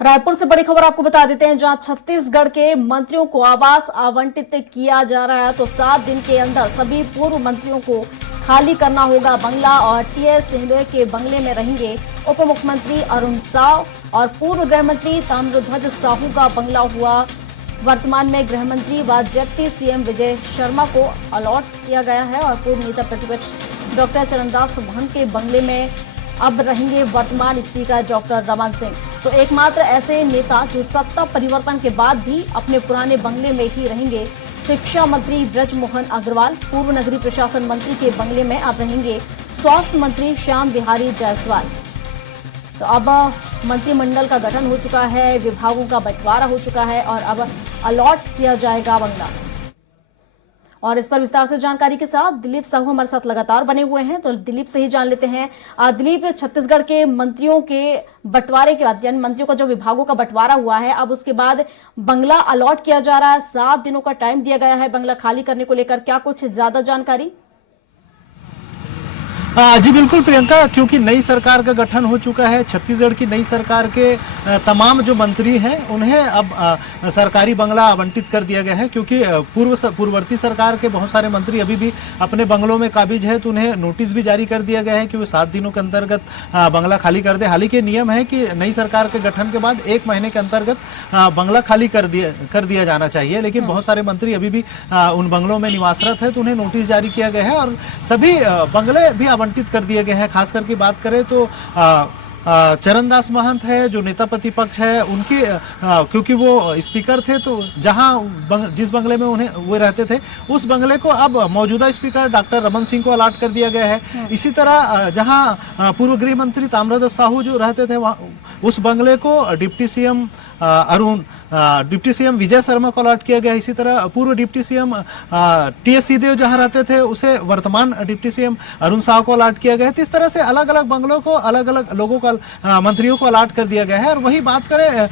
रायपुर से बड़ी खबर आपको बता देते हैं, जहां छत्तीसगढ़ के मंत्रियों को आवास आवंटित किया जा रहा है तो 7 दिन के अंदर सभी पूर्व मंत्रियों को खाली करना होगा बंगला। और टीएस सिंहदेव के बंगले में रहेंगे उप मुख्यमंत्री अरुण साव और पूर्व गृह मंत्री ताम्रध्वज साहू का बंगला हुआ वर्तमान में गृह मंत्री व डिप्टी सीएम विजय शर्मा को अलॉट किया गया है। और पूर्व नेता प्रतिपक्ष डॉक्टर चरणदास महंत के बंगले में अब रहेंगे वर्तमान स्पीकर डॉक्टर रमन सिंह। तो एकमात्र ऐसे नेता जो सत्ता परिवर्तन के बाद भी अपने पुराने बंगले में ही रहेंगे। शिक्षा मंत्री ब्रजमोहन अग्रवाल पूर्व नगरीय प्रशासन मंत्री के बंगले में अब रहेंगे स्वास्थ्य मंत्री श्याम बिहारी जायसवाल। तो अब मंत्रिमंडल का गठन हो चुका है, विभागों का बंटवारा हो चुका है और अब अलॉट किया जाएगा बंगला। और इस पर विस्तार से जानकारी के साथ दिलीप साहू हमारे साथ लगातार बने हुए हैं, तो दिलीप से ही जान लेते हैं। दिलीप, छत्तीसगढ़ के मंत्रियों के बंटवारे के बाद, यानी मंत्रियों का जो विभागों का बंटवारा हुआ है, अब उसके बाद बंगला अलॉट किया जा रहा है, 7 दिनों का टाइम दिया गया है बंगला खाली करने को लेकर, क्या कुछ ज्यादा जानकारी? जी बिल्कुल प्रियंका, क्योंकि नई सरकार का गठन हो चुका है। छत्तीसगढ़ की नई सरकार के तमाम जो मंत्री हैं उन्हें अब सरकारी बंगला आवंटित कर दिया गया है, क्योंकि पूर्ववर्ती सरकार के बहुत सारे मंत्री अभी भी अपने बंगलों में काबिज है, तो उन्हें नोटिस भी जारी कर दिया गया है कि वो 7 दिनों के अंतर्गत बंगला खाली कर दे। हाल ही के नियम है कि नई सरकार के गठन के बाद 1 महीने के अंतर्गत बंगला खाली कर दिया जाना चाहिए, लेकिन बहुत सारे मंत्री अभी भी उन बंगलों में निवासरत है, तो उन्हें नोटिस जारी किया गया है और सभी बंगले भी आवंटित कर दिए गए हैं। खास करके बात करें तो चरणदास महंत है जो नेता प्रतिपक्ष है, उनकी क्योंकि वो स्पीकर थे, तो जिस बंगले में वो रहते थे उस बंगले को अब मौजूदा स्पीकर डॉक्टर रमन सिंह को अलॉट कर दिया गया है। इसी तरह जहां पूर्व गृह मंत्री ताम्रध्वज साहू जो रहते थे उस बंगले को deputy CM deputy CM Vijay Sharma को अलॉट किया गया। इसी तरह पूर्व डिप्टी सीएम टीएस सिंहदेव जहां रहते थे उसे वर्तमान डिप्टी सीएम अरुण साव को अलॉट किया गया है। इस तरह से अलग अलग बंगलों को अलग अलग लोगों को मंत्रियों को अलॉट कर दिया गया है। और वही बात करें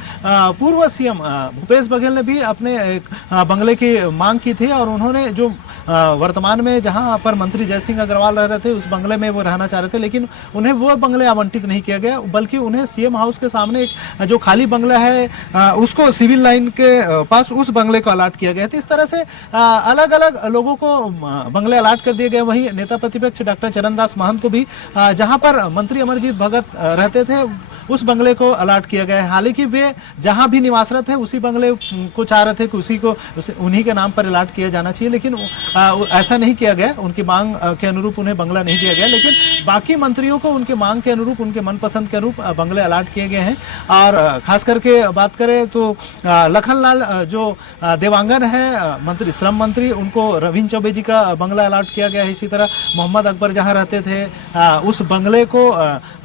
पूर्व सीएम भूपेश बघेल ने भी अपने एक बंगले की मांग की थी और उन्होंने जो वर्तमान में जहां पर मंत्री जयसिंह अग्रवाल रह रहे थे उस बंगले में वो रहना चाह रहे थे, लेकिन उन्हें वो बंगले आवंटित नहीं किया गया, बल्कि उन्हें सीएम हाउस के सामने एक जो खाली बंगला है उसको सिविल लाइन के पास उस बंगले को अलॉट किया गया। तो इस तरह से अलग अलग लोगों को बंगले अलॉट कर दिए गए। वहीं नेता प्रतिपक्ष डॉक्टर चरणदास महंत को भी जहां पर मंत्री अमरजीत भगत रहते थे उस बंगले को अलॉट किया गया है। हालांकि वे जहां भी निवासरत है उसी बंगले को चाह रहे थे कि उन्हीं के नाम पर अलॉट किया जाना चाहिए, लेकिन ऐसा नहीं किया गया। उनकी मांग के अनुरूप उन्हें बंगला नहीं दिया गया, लेकिन बाकी मंत्रियों को उनके मांग के अनुरूप, उनके मनपसंद के अनुरूप बंगले अलॉट किए गए हैं। और खास करके बात करें तो लखनलाल जो देवांगन है मंत्री, श्रम मंत्री, उनको रविंद्र चौबे जी का बंगला अलॉट किया गया है। इसी तरह मोहम्मद अकबर जहां रहते थे उस बंगले को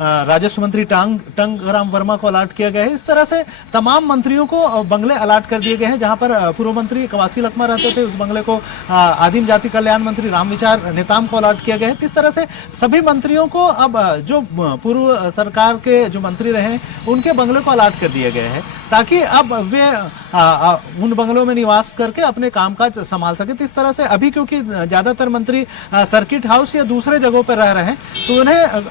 राजस्व मंत्री टंगराम वर्मा को अलॉट किया गया है। इस तरह से तमाम मंत्रियों को बंगले अलॉट कर दिए गए हैं। जहां पर पूर्व मंत्री कवासी लखमा रहते थे उस बंगले को आदिम जाति कल्याण मंत्री रामविचार नेताम को अलॉट किया गया है। इस तरह से सभी मंत्रियों को अब जो पूर्व सरकार के जो मंत्री रहे उनके बंगले को अलॉट कर दिया गया है, ताकि अब वे उन बंगलों में निवास करके अपने कामकाज संभाल सके। तो इस तरह से अभी क्योंकि ज्यादातर मंत्री सर्किट हाउस या दूसरे जगहों पर रह रहे हैं, तो उन्हें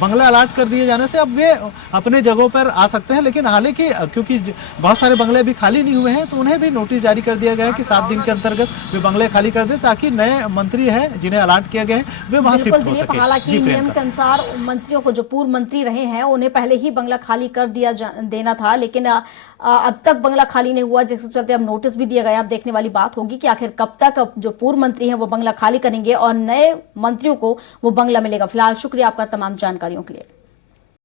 बंगले अलॉट कर दिए जाने से अब वे अपने जगहों पर आ सकते हैं। लेकिन हालांकि क्योंकि बहुत सारे बंगले अभी खाली नहीं हुए हैं, तो उन्हें भी नोटिस जारी कर दिया गया है कि 7 दिन के अंतर्गत वे बंगले खाली कर दें, ताकि नए मंत्री हैं जिन्हें अलॉट किया गया है वे वहां शिफ्ट हो सके। हालांकि नियम के अनुसार मंत्रियों को, जो पूर्व मंत्री रहे हैं, उन्हें पहले ही बंगला खाली कर देना था, लेकिन अब तक बंगला खाली नहीं हुआ, जिसके चलते अब नोटिस भी दिया गया। अब देखने वाली बात होगी कि आखिर कब तक जो पूर्व मंत्री हैं वो बंगला खाली करेंगे और नए मंत्रियों को वो बंगला मिलेगा। फिलहाल शुक्रिया आपका तमाम जानकारियों के लिए।